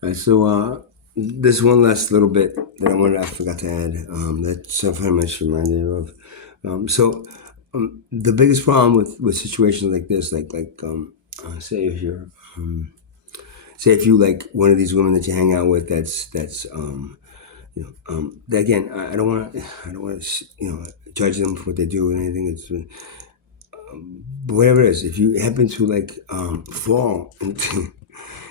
All right, so this one last little bit that I forgot to add that something much reminded me of. The biggest problem with situations like this, say if you're say if you like one of these women that you hang out with, that's again, I don't want to judge them for what they do and anything. But whatever it is, if you happen to fall into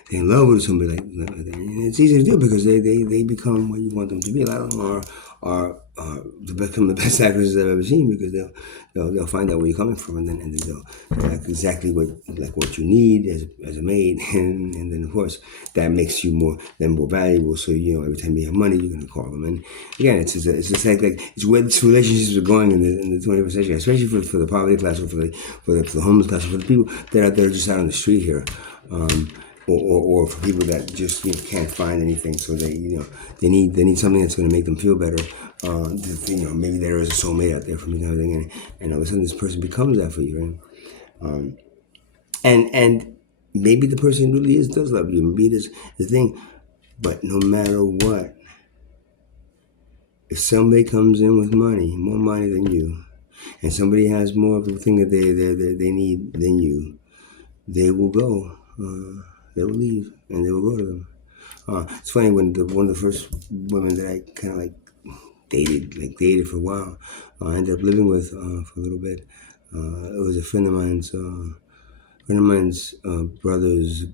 in love with somebody like that, and it's easy to do because they become what you want them to be. A lot of them are to become the best actresses I've ever seen because they'll find out where you're coming from, and then they'll like exactly what you need as a mate, and then of course that makes you more valuable. So every time you have money, you're gonna call them. And again, it's just like it's where these relationships are going in the 21st century, especially for the poverty class or for the homeless class or for the people that are out there just out on the street here. Or for people that just can't find anything, so they need something that's going to make them feel better. Maybe there is a soulmate out there for me and everything, and all of a sudden this person becomes that for you, right? And maybe the person really does love you. Maybe it is the thing, but no matter what, if somebody comes in with money, more money than you, and somebody has more of the thing that they need than you, they will go. They will leave, and they will go to them. It's funny when one of the first women that I kind of dated for a while, I ended up living with for a little bit. It was a friend of mine's brother's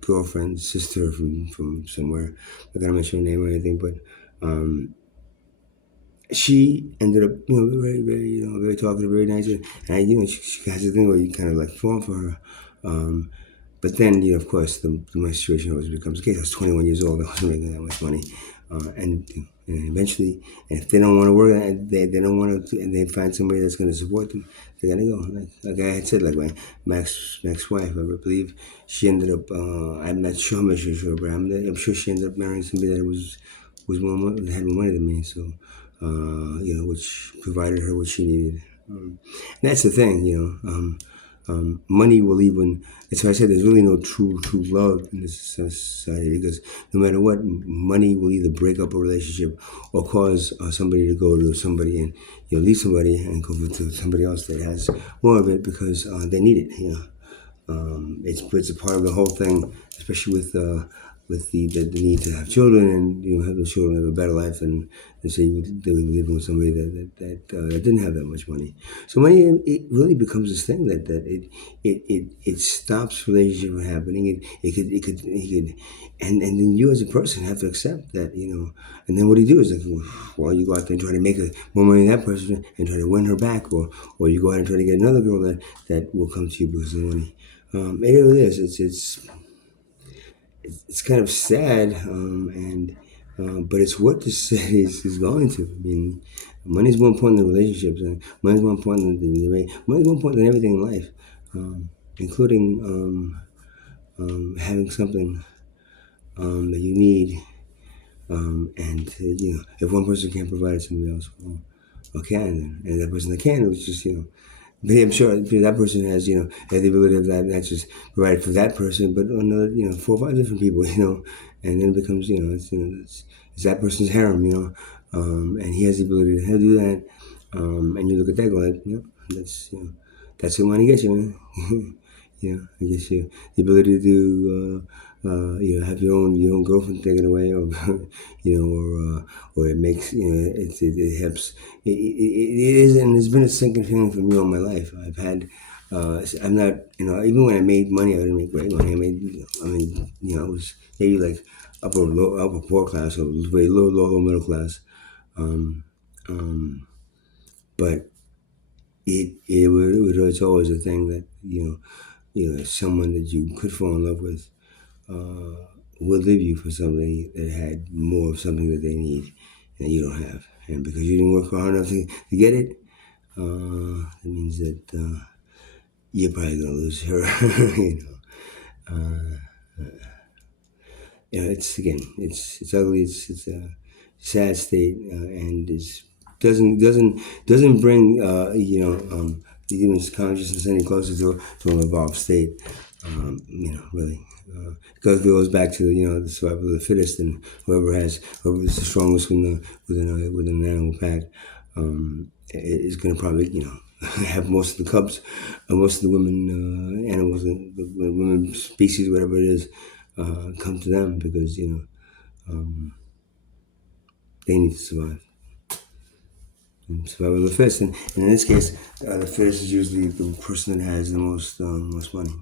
girlfriend, sister from somewhere. I'm not gonna mention her name or anything, but she ended up, very, very, very talkative, very nice, and she has a thing where you kind of like fall for her. But then, of course, my situation always becomes the case. I was 21 years old. I wasn't making that much money. And eventually, and if they don't want to work, they don't want to, and they find somebody that's going to support them, they're going to go. Like I had said, like my ex wife, I believe, she ended up, I'm not sure, I'm not sure, but I'm sure she ended up marrying somebody that was had more money than me. So, which provided her what she needed. And that's the thing, money will even. That's why I said there's really no true love in this society because no matter what, money will either break up a relationship or cause somebody to go to somebody and leave somebody and go to somebody else that has more of it because they need it. It's a part of the whole thing, especially with the need to have children and have those children have a better life than say they would live with somebody that didn't have that much money. So money it really becomes this thing that it stops relationship from happening. It could and then you as a person have to accept that and then what do you do is like well you go out there and try to make more money than that person and try to win her back or you go out and try to get another girl that will come to you because of the money. It really is. It's kind of sad, and but it's what this is going to. I mean, money's more important than relationships, and money's more important money's more important than everything in life, including having something that you need. And if one person can't provide it, somebody else will can, and that person that can, was just but I'm sure that person has the ability of that, not just provide for that person, but another, four or five different people, and then it becomes, it's that person's harem, and he has the ability to do that, and you look at that, go like, that's what money gets you, man. I guess the ability to have your own girlfriend taken away, or or it makes it helps. It is, and it's been a sinking feeling for me all my life. I'm not, even when I made money, I didn't make great money. I was maybe like upper poor class, or very low middle class. Um, um, but it's always a thing that someone that you could fall in love with would leave you for somebody that had more of something that they need and you don't have, and because you didn't work hard enough to get it, it means that you're probably gonna lose her. It's again, it's ugly. It's a sad state, and it's doesn't bring the human consciousness any closer to an evolved state. Really. Goes back to the survival of the fittest, and whoever is the strongest within an animal pack is going to probably have most of the cubs, most of the women animals, the women species, whatever it is, come to them because they need to survive. Survival of the fittest, and in this case, the fittest is usually the person that has the most money.